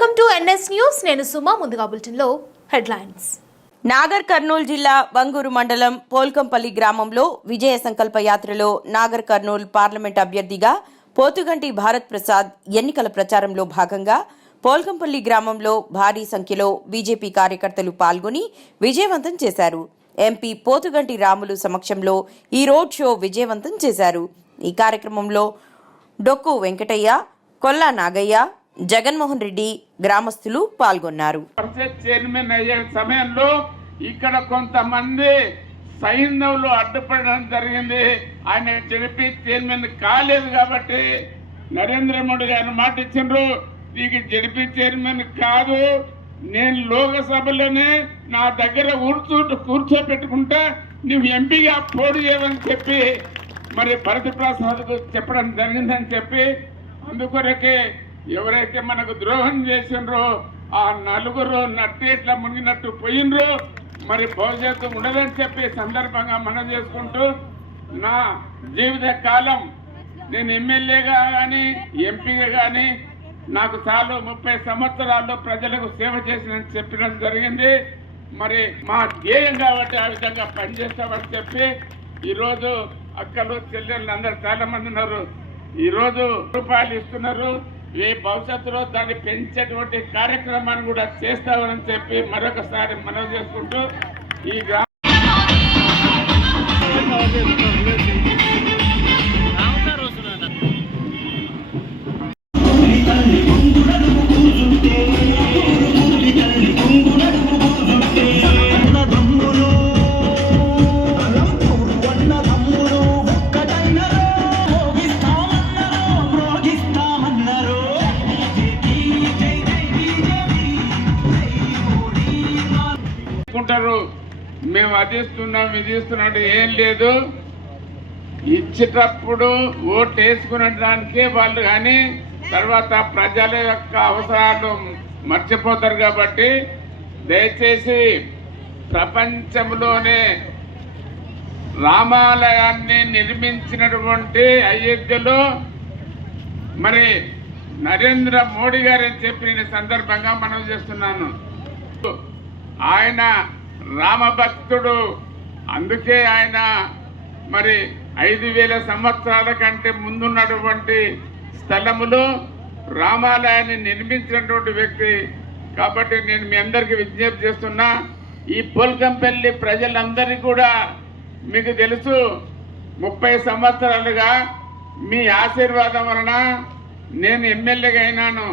Welcome to NS news. నేను సుమా. ముందుగా బులెటిన్లో హెడ్లైన్స్. నాగర్ కర్నూలు జిల్లా వంగూరు మండలం పోల్కంపల్లి గ్రామంలో విజయ సంకల్ప యాత్రలో నాగర్ కర్నూలు పార్లమెంట్ అభ్యర్థిగా పోతుగంటి భారత్ ప్రసాద్ ఎన్నికల ప్రచారంలో భాగంగా పోల్కంపల్లి గ్రామంలో భారీ సంఖ్యలో బీజేపీ కార్యకర్తలు పాల్గొని విజయవంతం చేశారు. ఎంపీ పోతుగంటి రాములు సమక్షంలో ఈ రోడ్ షో విజయవంతం చేశారు. ఈ కార్యక్రమంలో డొక్కు వెంకటయ్య, కొల్లా నాగయ్య, జగన్మోహన్ రెడ్డి గ్రామస్తులు పాల్గొన్నారు. చైర్మన్ అయ్యే సమయంలో ఇక్కడ కొంతమంది సైన్యంలో అడ్డుపడడం జరిగింది. ఆయన జడిపి చైర్మన్ కాలేదు కాబట్టి నరేంద్ర మోడీ గారు మాట ఇచ్చిండ్రు, నీకు జడిపి చైర్మన్ కాదు, నేను లోకసభలోనే నా దగ్గర కూర్చోబెట్టుకుంటా, నువ్వు ఎంపీగా పోటీ చేయమని చెప్పి మరి భరత్ ప్రసాద్కు చెప్పడం జరిగిందని చెప్పి, అందుకొరకే ఎవరైతే మనకు ద్రోహం చేసిండ్రో ఆ నలుగురు నట్టేట్లా మునిగినట్టు పోయినరో మరి భవిష్యత్తు ఉండదని చెప్పి సందర్భంగా మనం చేసుకుంటూ, నా జీవిత కాలం నేను ఎమ్మెల్యేగా కానీ ఎంపీగా కానీ నాకు చాలు 30 సంవత్సరాల్లో ప్రజలకు సేవ చేసిన చెప్పడం జరిగింది. మరి మా ధ్యేయం కాబట్టి ఆ విధంగా పనిచేస్తామని చెప్పి ఈరోజు అక్కలు చెల్లెళ్ళు అందరు చాలా మంది ఉన్నారు. ఈరోజు రూపాయలు ఇస్తున్నారు. ఈ భవిష్యత్తులో దాన్ని పెంచేటువంటి కార్యక్రమాన్ని కూడా చేస్తామని చెప్పి మరొకసారి మనవి చేసుకుంటూ ఈ మేము అది ఇస్తున్నాం ఇది ఇస్తున్నట్టు ఏం లేదు. ఇచ్చేటప్పుడు ఓటు వేసుకునే దానికే వాళ్ళు కానీ తర్వాత ప్రజల యొక్క అవసరాలు మర్చిపోతారు. కాబట్టి దయచేసి ప్రపంచంలోనే రామాలయాన్ని నిర్మించినటువంటి అయోధ్యలో మరి నరేంద్ర మోడీ గారని చెప్పిన సందర్భంగా మనం చేస్తున్నాను. ఆయన రామభక్తుడు, అందుకే ఆయన మరి 5000 సంవత్సరాల కంటే ముందున్నటువంటి స్థలములో రామాలయాన్ని నిర్మించినటువంటి వ్యక్తి. కాబట్టి నేను మీ అందరికీ విజ్ఞప్తి చేస్తున్నా, ఈ పోల్కంపల్లి ప్రజలందరికీ కూడా మీకు తెలుసు 30 సంవత్సరాలుగా మీ ఆశీర్వాదం వలన నేను ఎమ్మెల్యేగా అయినాను.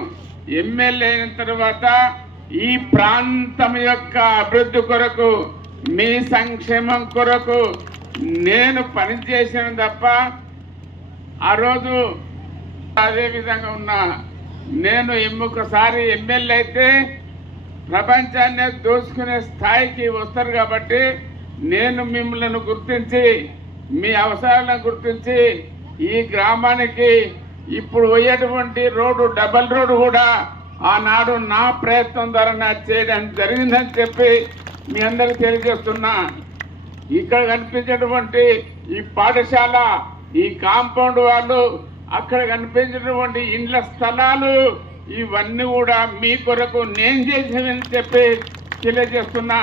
ఎమ్మెల్యే అయిన తర్వాత ఈ ప్రాంతం యొక్క అభివృద్ధి కొరకు, మీ సంక్షేమం కొరకు నేను పనిచేసిన తప్ప ఆ రోజు అదే విధంగా ఉన్నా. నేను ఇంకొకసారి ఎమ్మెల్యే అయితే ప్రపంచాన్ని దోచుకునే స్థాయికి వస్తారు. కాబట్టి నేను మిమ్మల్ని గుర్తించి మీ అవసరాలను గుర్తించి ఈ గ్రామానికి ఇప్పుడు పోయేటువంటి రోడ్డు డబల్ రోడ్డు కూడా ఆనాడు నా ప్రయత్నం ద్వారా చేయడం జరిగిందని చెప్పి మీ అందరికీ తెలియజేస్తున్నా. ఇక్కడ కనిపించేటువంటి ఈ పాఠశాల, ఈ కాంపౌండ్ వాళ్ళు, అక్కడ కనిపించేటువంటి ఇండ్ల స్థలాలు, ఇవన్నీ కూడా మీ కొరకు నేను చేసినని చెప్పి తెలియజేస్తున్నా.